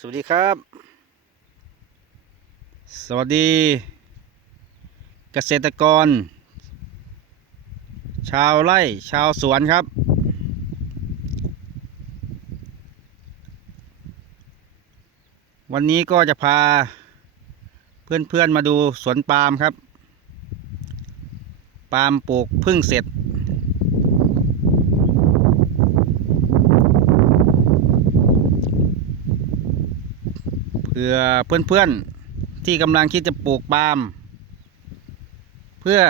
สวัสดีครับ สวัสดีเกษตรกร ชาวไร่ชาวสวนครับ วันนี้ก็จะพาเพื่อนๆมาดูสวนปาล์มครับ ปาล์มปลูกพึ่งเสร็จ พื่อเพื่อนๆที่กำลังคิดจะปลูกปาล์มเพื่อ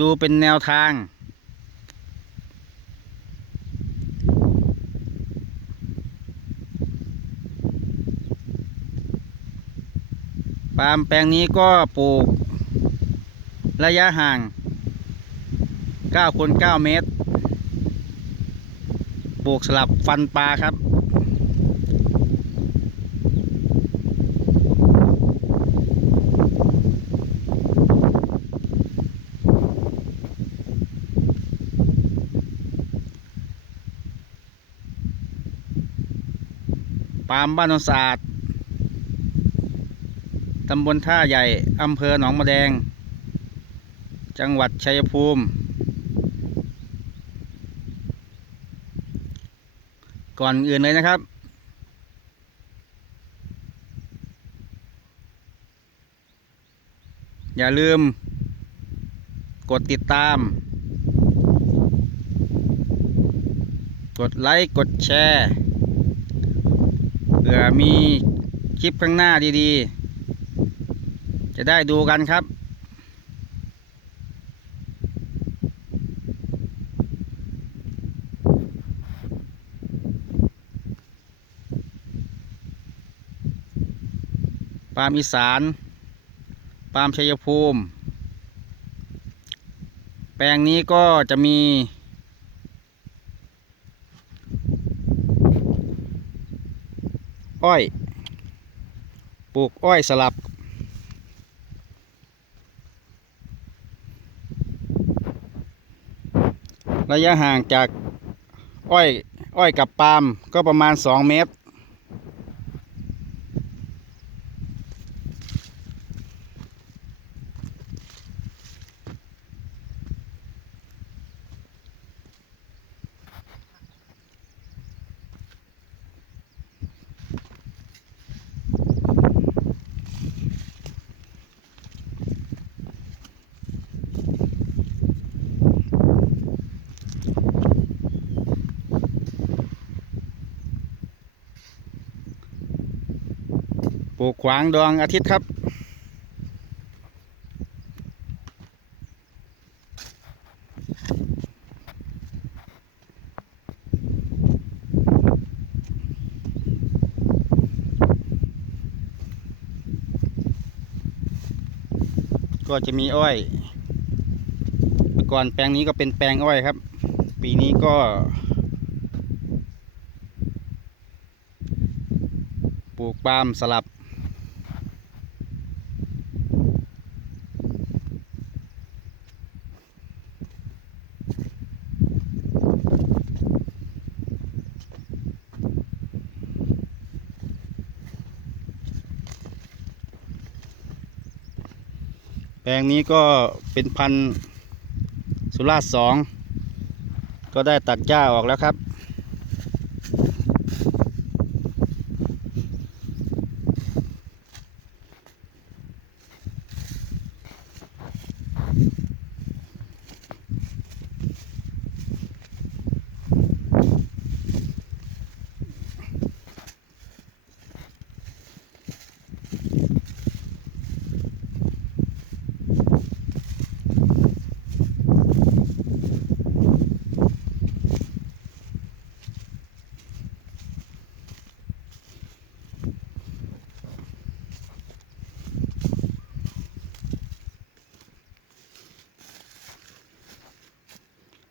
ดูเป็นแนวทาง ปาล์มแปลงนี้ก็ปลูกระยะห่าง 9คูณ9เมตร ปลูกสลับฟันปลาครับ ปามบ้านนนสะอาดตำบลท่าใหญ่ อำเภอหนองมะแดง จังหวัดชัยภูมิ ก่อนอื่นเลยนะครับ อย่าลืม กดติดตาม กดไลค์ กดแชร์ ผื่อมีคลิปข้างหน้าดีๆ จะได้ดูกันครับ ปาล์มอีสาน ปาล์มชัยภูมิ แปลงนี้ก็จะมี อ้อย ปลูกอ้อยสลับ ระยะห่างจากอ้อยอ้อยกับปาล์มก็ประมาณ 2 เมตร ปลูกขวางดวงอาทิตย์ครับ ก็จะมีอ้อยก่อนแปลงนี้ก็เป็นแปลงอ้อยครับ ปีนี้ก็ปลูกปาล์มสลับ ลงนี้ก็เป็นพันธุ์สุราษฎร์สองก็ได้ตัดหญ้าออกแล้วครับ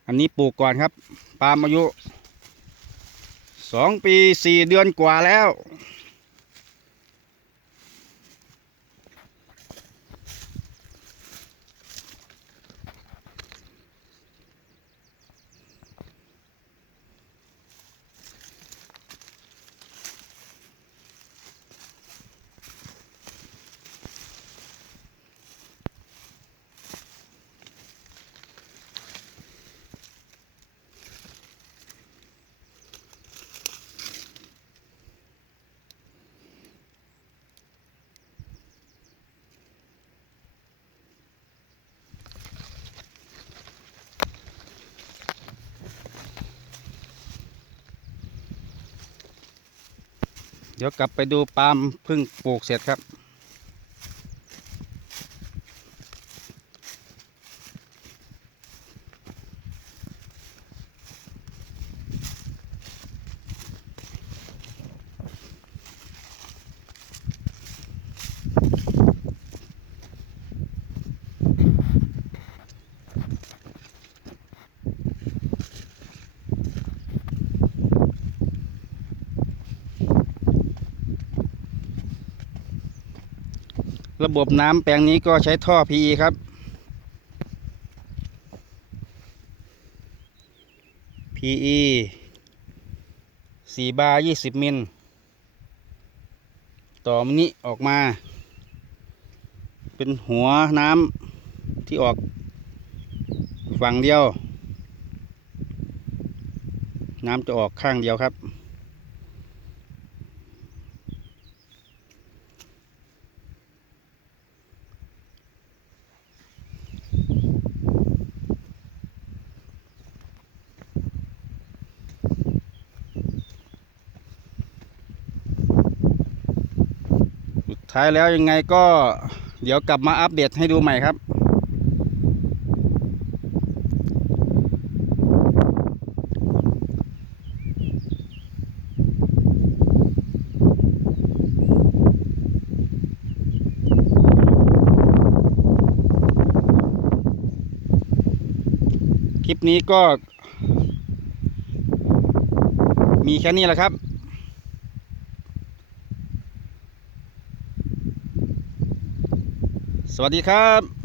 อันนี้ปลูกก่อนครับ ปาล์มอายุสองปีสี่เดือนกว่าแล้ว เดี๋ยวกลับไปดูปาล์มเพึ่งปลูกเสร็จครับ ระบบน้ำแปลงนี้ก็ใช้ท่อ PE ครับ PE 4 บาร์ 20 มิล ต่อมนนี้ออกมา เป็นหัวน้ำที่ออกฝั่งเดียว น้ำจะออกข้างเดียวครับ สุดท้ายแล้วยังไงก็เดี๋ยวกลับมาอัปเดตให้ดูใหม่ครับ คลิปนี้ก็ มีแค่นี้แหละครับ สวัสดีครับ